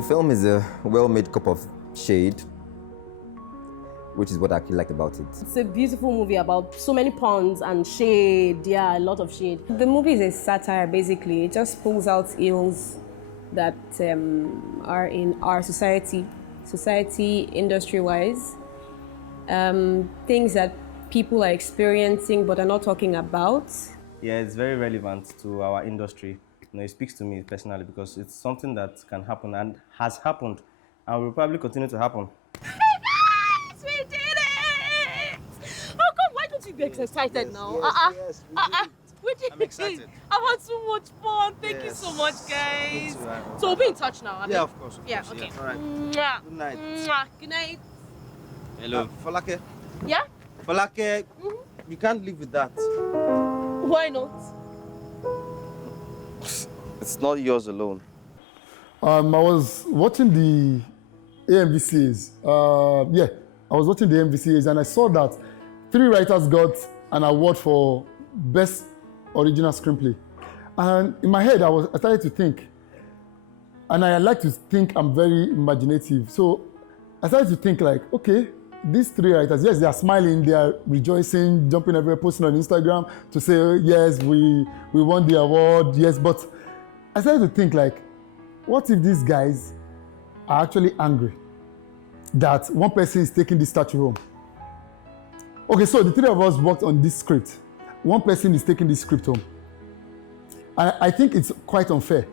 The film is a well-made cup of shade, which is what I actually liked about it. It's a beautiful movie about so many puns and shade. Yeah, a lot of shade. The movie is a satire, basically. It just pulls out ills that are in our society, industry-wise. Things that people are experiencing but are not talking about. Yeah, it's very relevant to our industry. It speaks to me personally because it's something that can happen and has happened and will probably continue to happen. Yes, we did it! Oh God, why don't you be excited now? Yes, We did I'm excited. I've had so much fun. Thank you so much, guys. So we'll be in touch now. Yeah, of course. Yeah, okay. Yes, all right. Mwah. Good night. Mwah. Good night. Hello. Falake. Yeah? Falake, you can't live with that. Why not? It's not yours alone. I was watching the AMVCAs. I was watching the AMVCAs and I saw that 3 writers got an award for Best Original Screenplay. And in my head, I started to think, and I like to think I'm very imaginative. So I started to think like, okay, these 3 writers, yes, they are smiling, they are rejoicing, jumping everywhere, posting on Instagram to say, yes, we won the award, yes, but I started to think like, what if these guys are actually angry that one person is taking this statue home? Okay, so the 3 of us worked on this script. One person is taking this script home. And I think it's quite unfair.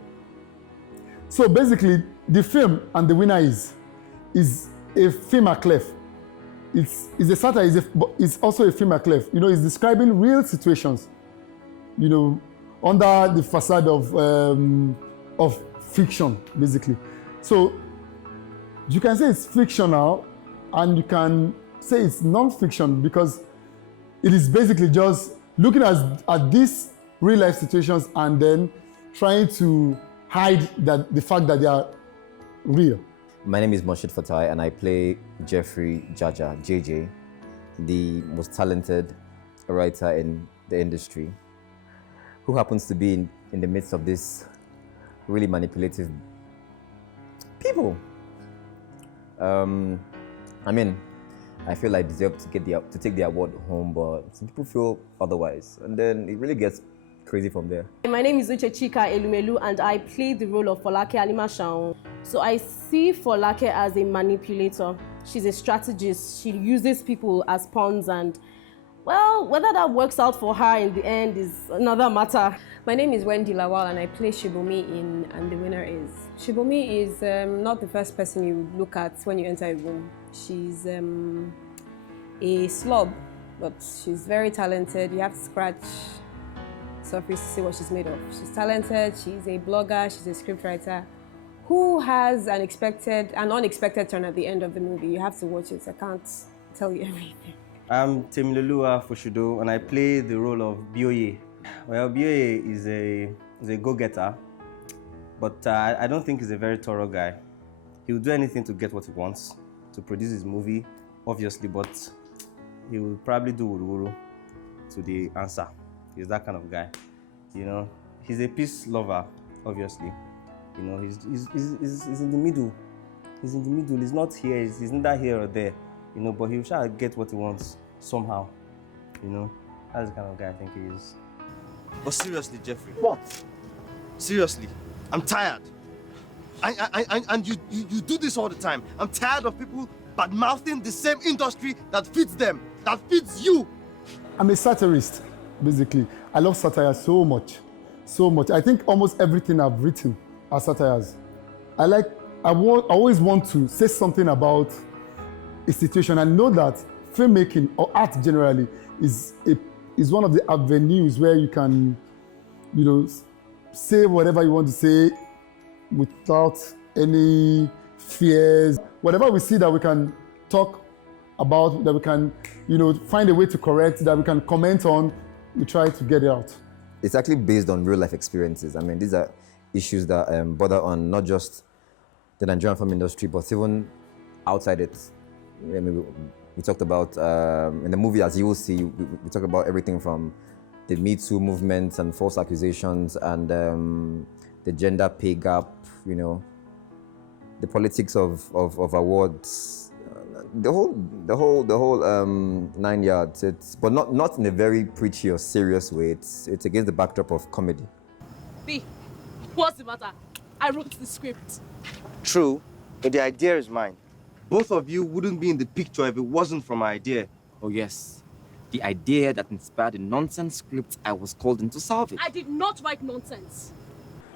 So basically, the film and the winner is a film à clef. It's a satire, but it's also a film à clef. It's describing real situations, under the facade of fiction, basically. So you can say it's fictional and you can say it's non-fiction because it is basically just looking at these real life situations and then trying to hide the fact that they are real. My name is Moshid Fatai and I play Jeffrey Jaja, JJ, the most talented writer in the industry, who happens to be in the midst of this really manipulative people. I feel I deserve to take the award home, but some people feel otherwise, and then it really gets crazy from there. My name is Uche Chika Elumelu and I play the role of Folake Animashaun. So I see Folake as a manipulator. She's a strategist. She uses people as pawns and, well, whether that works out for her in the end is another matter. My name is Wendy Lawal and I play Shibomi in And the Winner Is. Shibomi is not the first person you look at when you enter a room. She's a slob, but she's very talented. You have to scratch surface to see what she's made of. She's talented, she's a blogger, she's a scriptwriter who has an unexpected turn at the end of the movie. You have to watch it. I can't tell you everything. I'm Temilolua Foshudo and I play the role of Bioye. Well, Bioye is a go-getter, but I don't think he's a very thorough guy. He will do anything to get what he wants, to produce his movie, obviously, but he will probably do wuru to the answer. He's that kind of guy, He's a peace lover, obviously. He's in the middle. He's in the middle. He's not here. He's neither here or there. But he'll try to get what he wants somehow. That's the kind of guy I think he is. But seriously, Jeffrey. What? Seriously, I'm tired. And you do this all the time. I'm tired of people bad-mouthing the same industry that feeds them, that feeds you. I'm a satirist, basically. I love satire so much. I think almost everything I've written are satires. I always want to say something about a situation. I know that filmmaking or art generally is one of the avenues where you can, say whatever you want to say without any fears. Whatever we see that we can talk about, that we can, find a way to correct, that we can comment on, we try to get it out. It's actually based on real life experiences. These are issues that bother on not just the Nigerian film industry, but even outside it. We talked about, in the movie, as you will see, we talk about everything from the Me Too movement and false accusations and the gender pay gap, the politics of awards, the whole 9 yards. But not in a very preachy or serious way. It's against the backdrop of comedy. B, what's the matter? I wrote the script. True, but the idea is mine. Both of you wouldn't be in the picture if it wasn't for my idea. Oh yes, the idea that inspired the nonsense script I was called in to solve it. I did not write nonsense.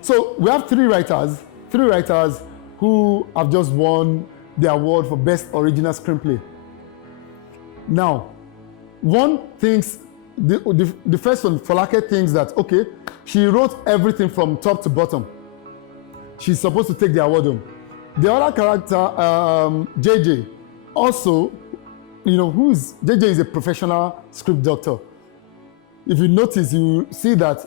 So we have three writers who have just won the award for Best Original Screenplay. Now, one thinks, the first one, Folake, thinks that, okay, she wrote everything from top to bottom. She's supposed to take the award home. The other character, JJ, also, JJ is a professional script doctor. If you notice, you see that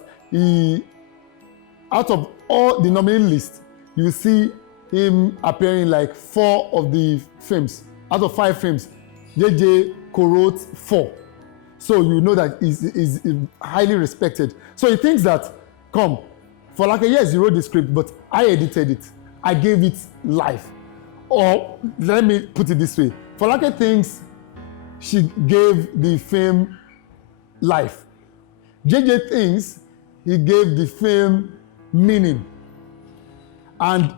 out of all the nominee list, you see him appearing in like 4 of the films. Out of 5 films, JJ co-wrote 4. So you know that he's highly respected. So he thinks that, Folake, yes, you wrote the script, but I edited it. I gave it life. Or let me put it this way. Folake thinks she gave the film life. JJ thinks he gave the film meaning. And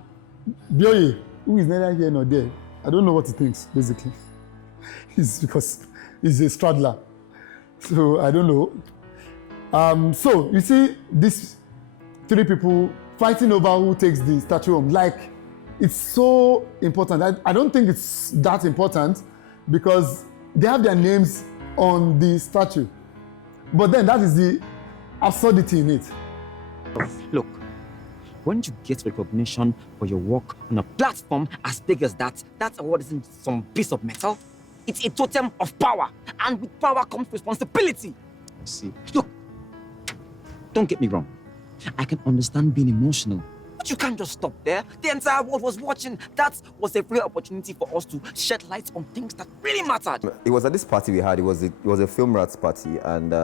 Bioye, who is neither here nor there, I don't know what he thinks, basically. It's because he's a straddler. So I don't know. So you see these 3 people fighting over who takes the statue home. Like, it's so important. I don't think it's that important because they have their names on the statue. But then that is the absurdity in it. Look, when you get recognition for your work on a platform as big as that award isn't some piece of metal. It's a totem of power, and with power comes responsibility. See, Look, don't get me wrong. I can understand being emotional, but you can't just stop there. The entire world was watching. That was a real opportunity for us to shed light on things that really mattered. It was at this party we had. It was a film rats party, and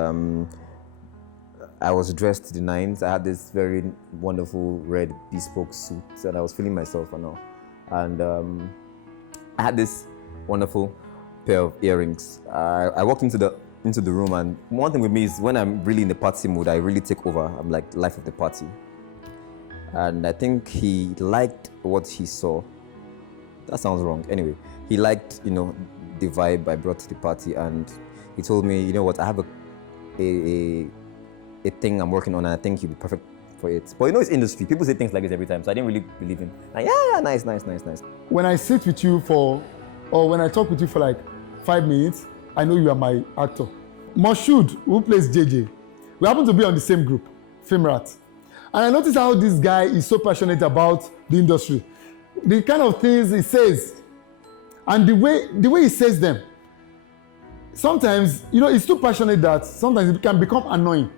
I was dressed to the nines. I had this very wonderful red bespoke suit, and I was feeling myself and all. And I had this wonderful pair of earrings. I walked into the room, and one thing with me is when I'm really in the party mood, I really take over. I'm like the life of the party. And I think he liked what he saw. That sounds wrong. Anyway, he liked, the vibe I brought to the party, and he told me, you know what, I have a thing I'm working on, and I think you'll be perfect for it. But it's industry. People say things like this every time, so I didn't really believe him. Like, yeah, nice. When I sit with you or when I talk with you for like 5 minutes, I know you are my actor. Moshood, who plays JJ, we happen to be on the same group, Film Rat. And I notice how this guy is so passionate about the industry. The kind of things he says, and the way he says them. Sometimes, he's too passionate that sometimes it can become annoying.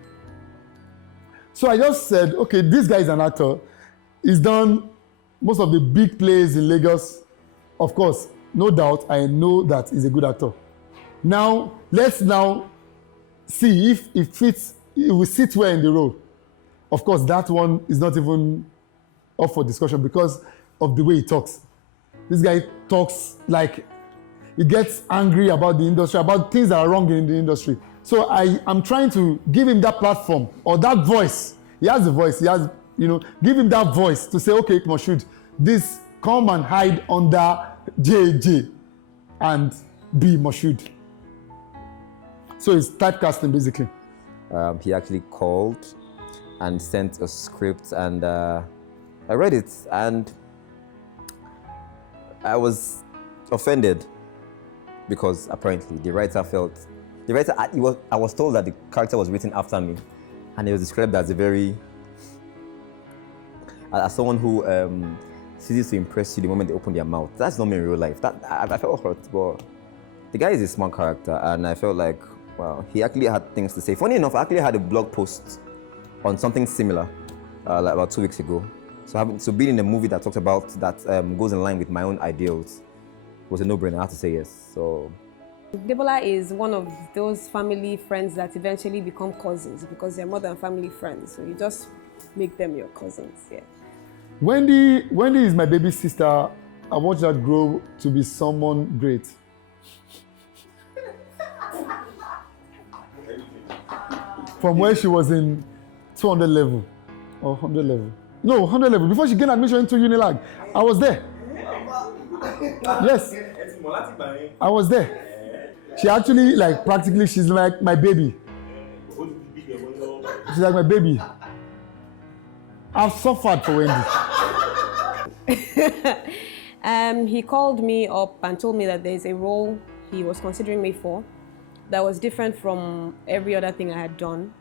So I just said, okay, this guy is an actor. He's done most of the big plays in Lagos. Of course, no doubt, I know that he's a good actor. Now, let's see if it will sit well in the role. Of course, that one is not even up for discussion because of the way he talks. This guy talks like he gets angry about the industry, about things that are wrong in the industry. So I'm trying to give him that platform or that voice. He has the voice. Give him that voice to say, okay, Moshood, this come and hide under JJ and be Moshood. So it's typecasting basically. He actually called and sent a script, and I read it, and I was offended because apparently I was told that the character was written after me, and it was described as as someone who ceases to impress you the moment they open their mouth. That's not me in real life. I felt hurt, but the guy is a smart character, and I felt like, wow, he actually had things to say. Funny enough, I actually had a blog post on something similar like about 2 weeks ago. So being in a movie that talks about that goes in line with my own ideals was a no-brainer. I have to say yes. So Debola is one of those family friends that eventually become cousins because they're more than family friends. So you just make them your cousins, yeah. Wendy is my baby sister I watched her grow to be someone great. From where she was in 200 level or 100 level. No, 100 level. Before she gained admission into Unilag, I was there. Yes, I was there. She actually, like, practically, she's like my baby. She's like my baby. I've suffered for Wendy. He called me up and told me that there's a role he was considering me for that was different from every other thing I had done.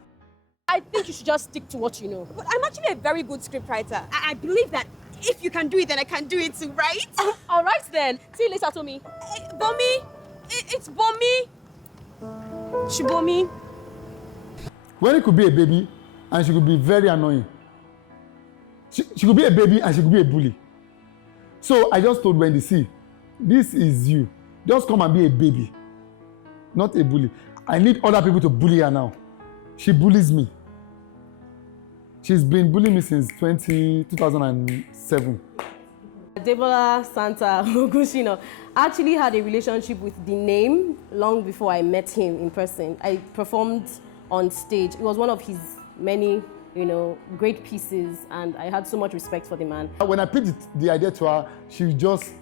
I think you should just stick to what you know. But I'm actually a very good scriptwriter. I believe that if you can do it, then I can do it too, right? All right then. See you later, Tommy. Bomi, it's Bomi. Shibomi. Wendy could be a baby and she could be very annoying. She could be a baby and she could be a bully. So I just told Wendy, see, this is you. Just come and be a baby, not a bully. I need other people to bully her now. She bullies me. She's been bullying me since 2007. Debola Santa Ogushino actually had a relationship with the name long before I met him in person. I performed on stage. It was one of his many, great pieces, and I had so much respect for the man. When I pitched the idea to her, she just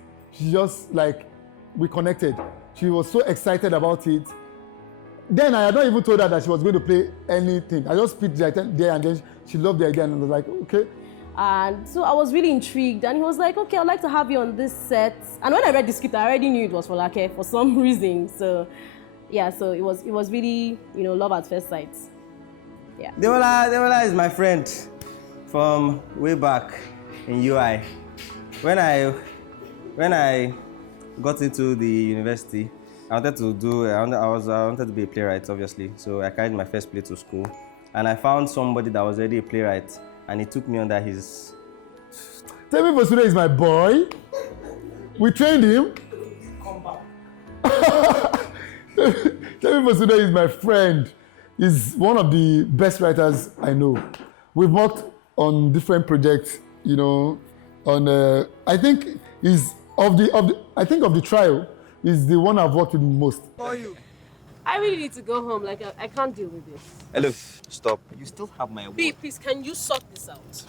like, we connected. She was so excited about it. Then I had not even told her that she was going to play anything. I just pitched the idea there, and then she loved the idea, and I was like, okay. And so I was really intrigued, and he was like, okay, I'd like to have you on this set. And when I read the script, I already knew it was Folake for some reason. So yeah, so it was really, love at first sight. Yeah. Debola is my friend from way back in UI. When I got into the university, I wanted to be a playwright, obviously. So I carried my first play to school, and I found somebody that was already a playwright, and he took me under his. Temi Fosude is my boy. We trained him. Come back. Temi Fosude is my friend. He's one of the best writers I know. We've worked on different projects, I think he's of the trio, is the one I've worked with most. How are you? I really need to go home. Like, I can't deal with this. Hello, stop. You still have my award. B, please, can you sort this out?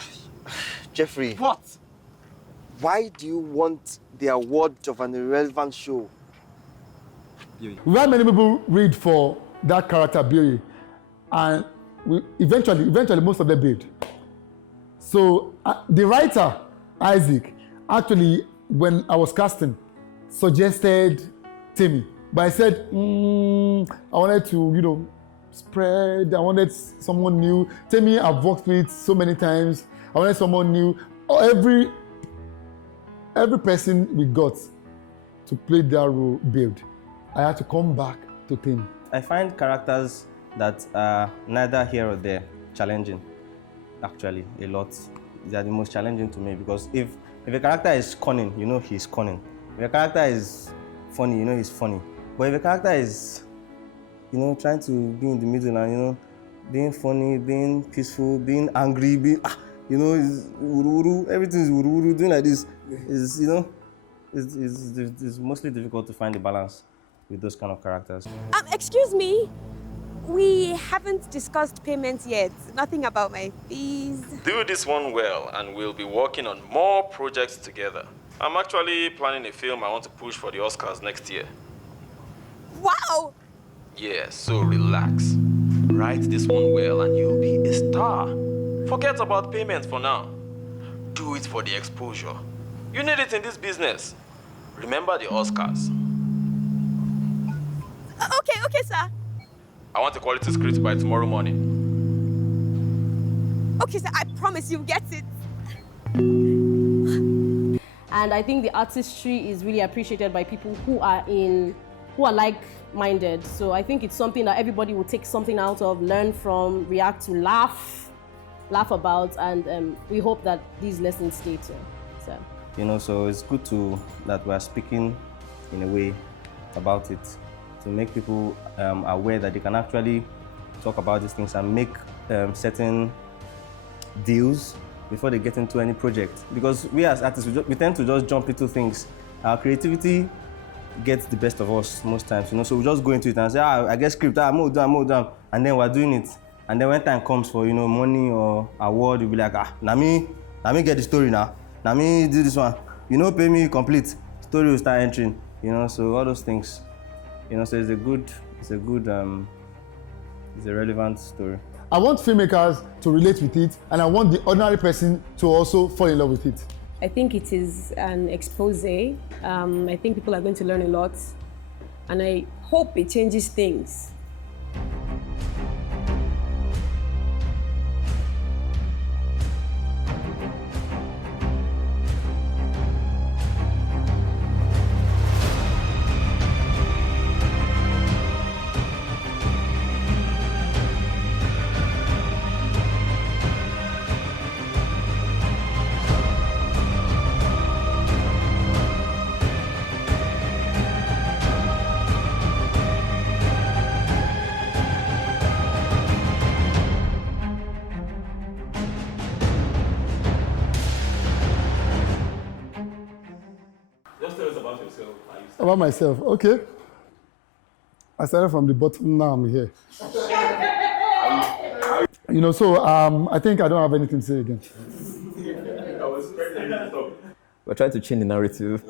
Jeffrey. What? Why do you want the award of an irrelevant show? We've had many people read for that character, Billy, and eventually most of them bid. So the writer, Isaac, actually, when I was casting, suggested Temi. But I said, I wanted to, spread. I wanted someone new. Temi, I've worked with so many times. I wanted someone new. Every person we got to play that role build, I had to come back to Temi. I find characters that are neither here or there challenging, actually, a lot. They are the most challenging to me, because if a character is cunning, he's cunning. If a character is funny, he's funny. But if a character is, trying to be in the middle and, being funny, being peaceful, being angry, is wuru-wuru, everything is wuru-wuru, doing like this, is mostly difficult to find the balance with those kind of characters. Excuse me. We haven't discussed payments yet. Nothing about my fees. Do this one well, and we'll be working on more projects together. I'm actually planning a film I want to push for the Oscars next year. Wow! Yeah, so relax. Write this one well and you'll be a star. Forget about payments for now. Do it for the exposure. You need it in this business. Remember the Oscars. Okay, sir. I want a quality script by tomorrow morning. Okay, sir, I promise you'll get it. And I think the artistry is really appreciated by people who are like-minded. So I think it's something that everybody will take something out of, learn from, react to, laugh about, and we hope that these lessons stay too. So it's good that we're speaking in a way about it, to make people aware that they can actually talk about these things and make certain deals before they get into any project. Because we as artists, we tend to just jump into things. Our creativity gets the best of us most times, so we just go into it and say, I get script, I'm all done, and then we're doing it. And then when time comes for, money or award, you'll be like, na me get the story now. Na me do this one. Pay me complete. Story will start entering, so all those things, so it's a relevant story. I want filmmakers to relate with it, and I want the ordinary person to also fall in love with it. I think it is an expose. I think people are going to learn a lot, and I hope it changes things. Just tell us about yourself. About myself, okay. I started from the bottom, now I'm here. I think I don't have anything to say again. I was expecting you to stop. We're trying to change the narrative.